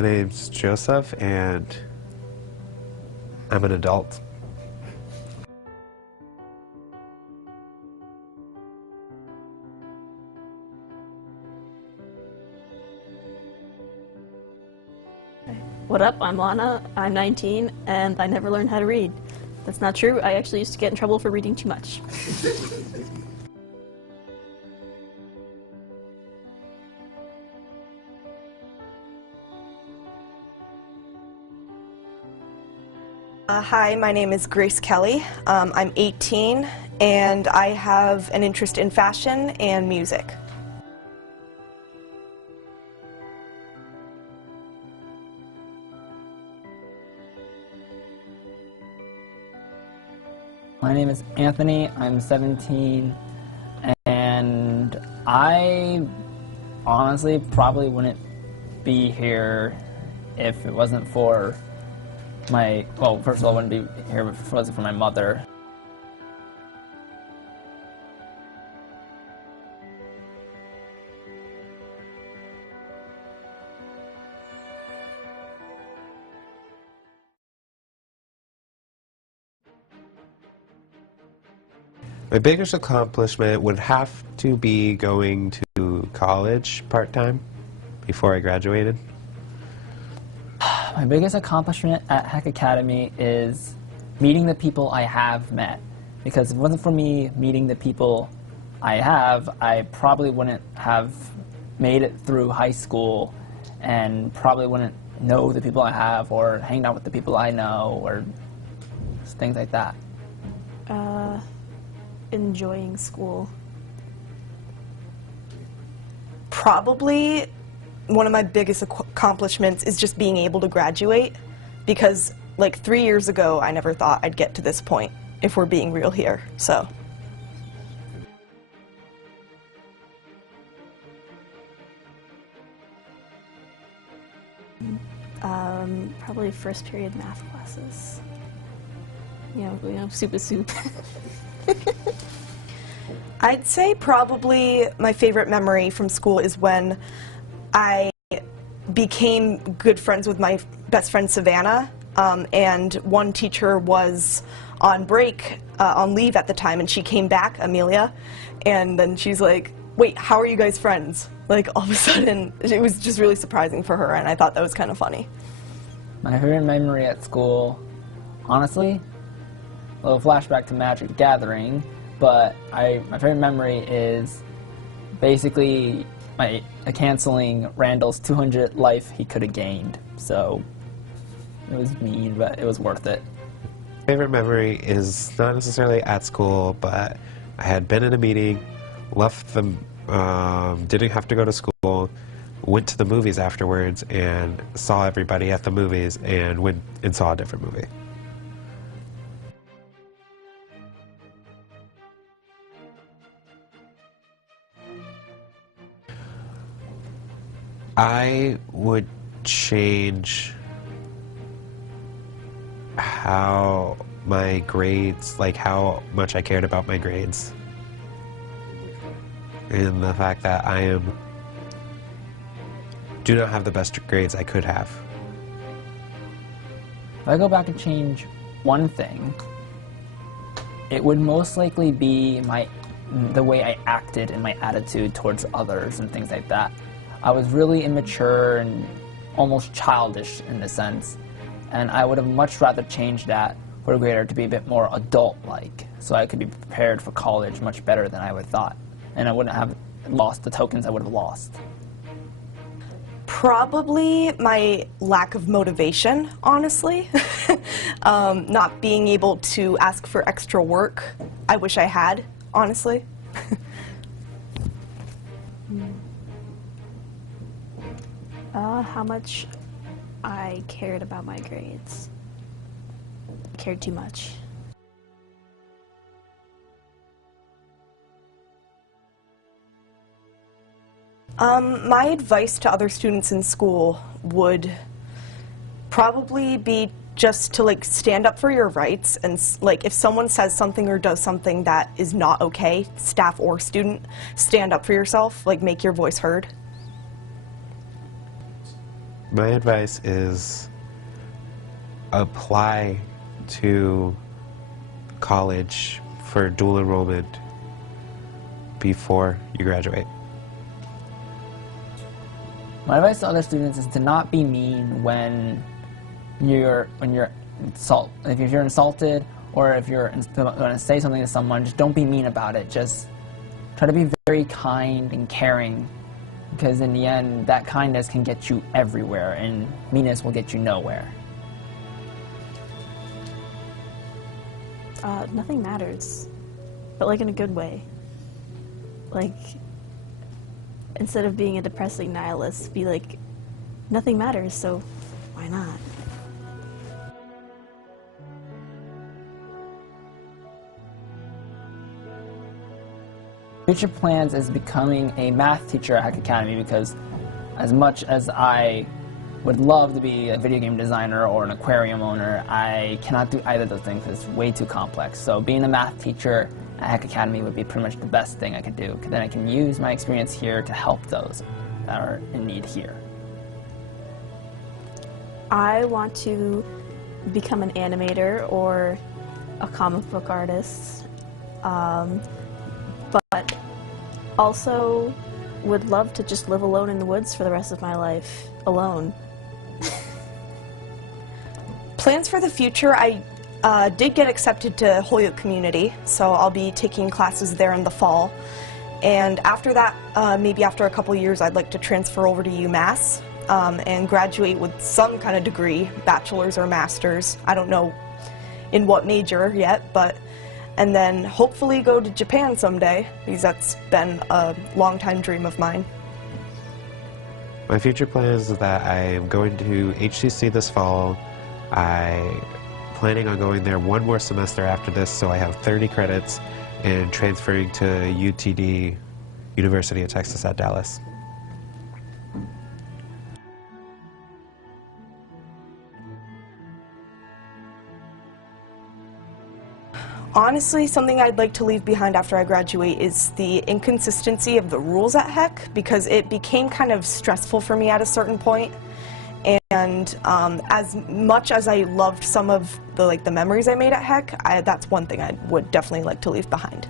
My name's Joseph, and I'm an adult. What up? I'm Lana, I'm 19, and I never learned how to read. That's not true. I actually used to get in trouble for reading too much. Hi, my name is Grace Kelly. I'm 18, and I have an interest in fashion and music. My name is Anthony, I'm 17, and I honestly probably wouldn't be here if it wasn't for well, first of all, I wouldn't be here if it wasn't for my mother. My biggest accomplishment would have to be going to college part-time before I graduated. My biggest accomplishment at HEC Academy is meeting the people I have met. Because if it wasn't for me meeting the people I have, I probably wouldn't have made it through high school and probably wouldn't know the people I have or hang out with the people I know or things like that. Enjoying school. Probably one of my biggest accomplishments is just being able to graduate, because like 3 years ago I never thought I'd get to this point, if we're being real here, so. Probably first period math classes. You know, soup is soup. I'd say probably my favorite memory from school is when I became good friends with my best friend Savannah, and one teacher was on break, on leave at the time, and she came back, Amelia, and then she's like, wait, how are you guys friends? Like, all of a sudden, it was just really surprising for her, and I thought that was kind of funny. My favorite memory at school, honestly, a little flashback to Magic the Gathering, but my favorite memory is basically canceling Randall's 200 life he could have gained. So it was mean, but it was worth it. Favorite memory is not necessarily at school, but I had been in a meeting, left them, didn't have to go to school, went to the movies afterwards and saw everybody at the movies and went and saw a different movie. I would change how my grades, like how much I cared about my grades. And the fact that do not have the best grades I could have. If I go back and change one thing, it would most likely be the way I acted and my attitude towards others and things like that. I was really immature and almost childish in a sense, and I would have much rather changed that for a grader to be a bit more adult-like, so I could be prepared for college much better than I would have thought, and I wouldn't have lost the tokens I would have lost. Probably my lack of motivation, honestly. Not being able to ask for extra work. I wish I had, honestly. How much I cared about my grades. I cared too much. My advice to other students in school would probably be just to stand up for your rights, and if someone says something or does something that is not okay, staff or student, stand up for yourself, make your voice heard. My advice is apply to college for dual enrollment before you graduate. My advice to other students is to not be mean when you're if you're insulted, or if you're going to say something to someone, just don't be mean about it. Just try to be very kind and caring, because in the end, that kindness can get you everywhere, and meanness will get you nowhere. Nothing matters, but like in a good way. Like, instead of being a depressing nihilist, be like, nothing matters, so why not? Future plans is becoming a math teacher at HEC Academy, because as much as I would love to be a video game designer or an aquarium owner, I cannot do either of those things. It's way too complex. So being a math teacher at HEC Academy would be pretty much the best thing I could do, because then I can use my experience here to help those that are in need here. I want to become an animator or a comic book artist, but also would love to just live alone in the woods for the rest of my life, alone. Plans for the future, I did get accepted to Holyoke Community, so I'll be taking classes there in the fall. And after that, maybe after a couple years, I'd like to transfer over to UMass and graduate with some kind of degree, bachelor's or master's. I don't know in what major yet, and then hopefully go to Japan someday, because that's been a long-time dream of mine. My future plan is that I am going to HCC this fall. I'm planning on going there one more semester after this, so I have 30 credits, and transferring to UTD, University of Texas at Dallas. Honestly, something I'd like to leave behind after I graduate is the inconsistency of the rules at HEC, because it became kind of stressful for me at a certain point. And as much as I loved some of the memories I made at HEC, that's one thing I would definitely like to leave behind.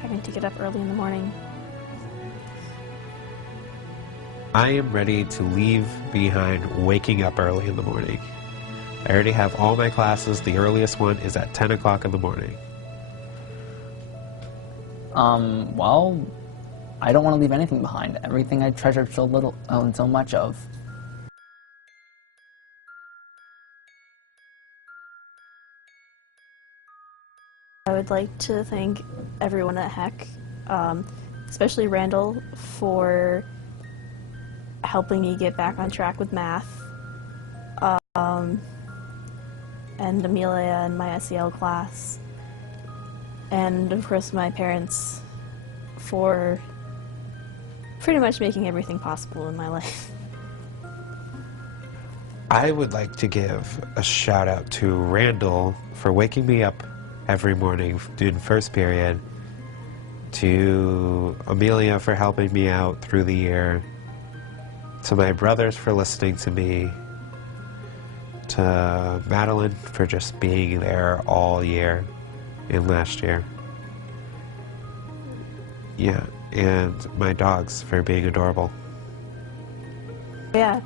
Having to get up early in the morning. I am ready to leave behind waking up early in the morning. I already have all my classes. The earliest one is at 10 o'clock in the morning. Well, I don't want to leave anything behind. Everything I treasured so little, so much of. I would like to thank everyone at HEC, especially Randall, for helping me get back on track with math, and Amelia in my SEL class, and of course my parents for pretty much making everything possible in my life. I would like to give a shout out to Randall for waking me up every morning during first period, to Amelia for helping me out through the year, to my brothers for listening to me, to Madeline for just being there all year and last year. Yeah, and my dogs for being adorable. Yeah,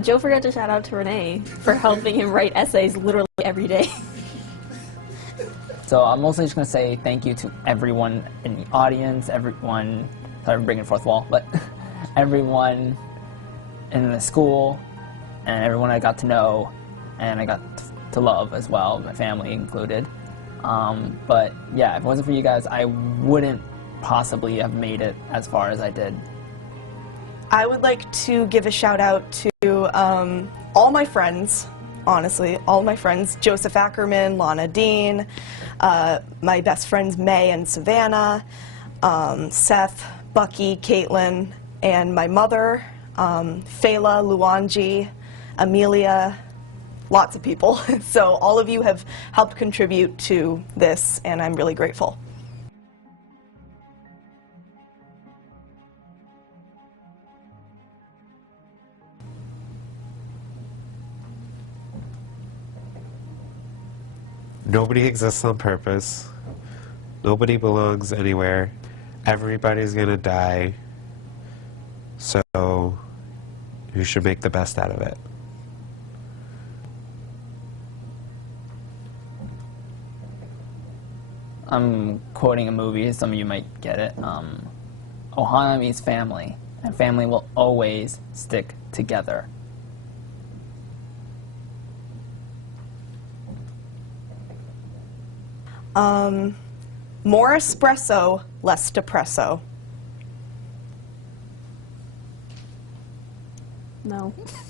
Joe forgot to shout out to Renee for helping him write essays literally every day. So I'm mostly just going to say thank you to everyone in the audience, everyone, sorry I'm bringing fourth wall, but everyone in the school, and everyone I got to know, and I got to love as well, my family included. But yeah, if it wasn't for you guys, I wouldn't possibly have made it as far as I did. I would like to give a shout out to all my friends, honestly, all my friends, Joseph Ackerman, Lana Dean, my best friends May and Savannah, Seth, Bucky, Caitlin, and my mother, Fela, Luanji, Amelia, lots of people. So all of you have helped contribute to this, and I'm really grateful. nobody exists on purpose. Nobody belongs anywhere. Everybody's gonna die. So you should make the best out of it. I'm quoting a movie, some of you might get it. Ohana means family, and family will always stick together. More espresso, less depresso. No. That's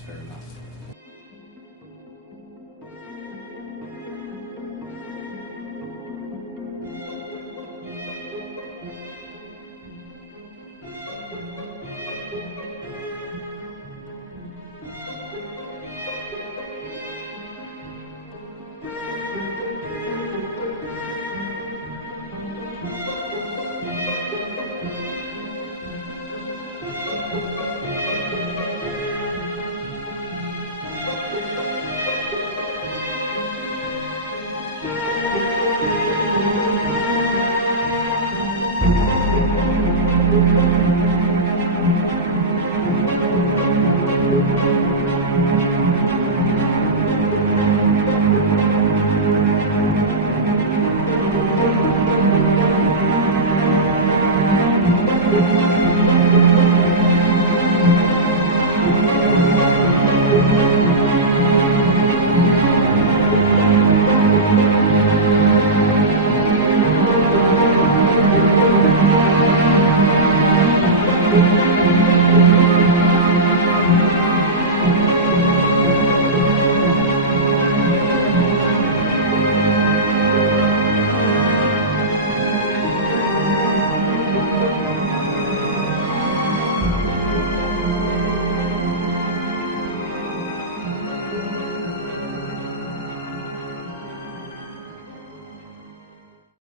fair enough.